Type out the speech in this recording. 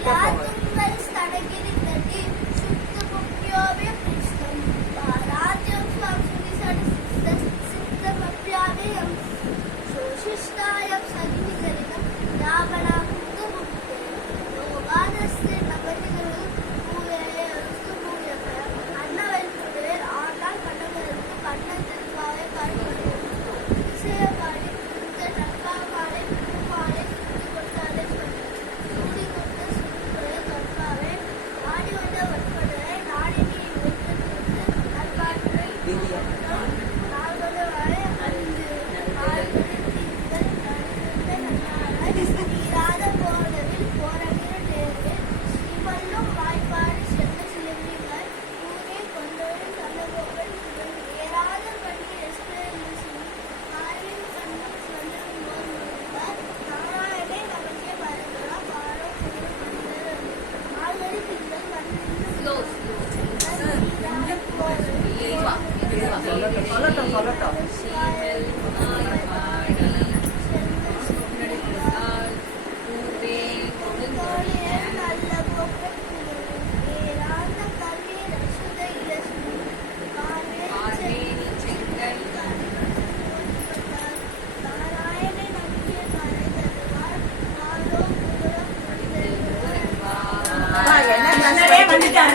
এটা সহজ புகழம் அம்மா, என்ன வந்துட்டாரு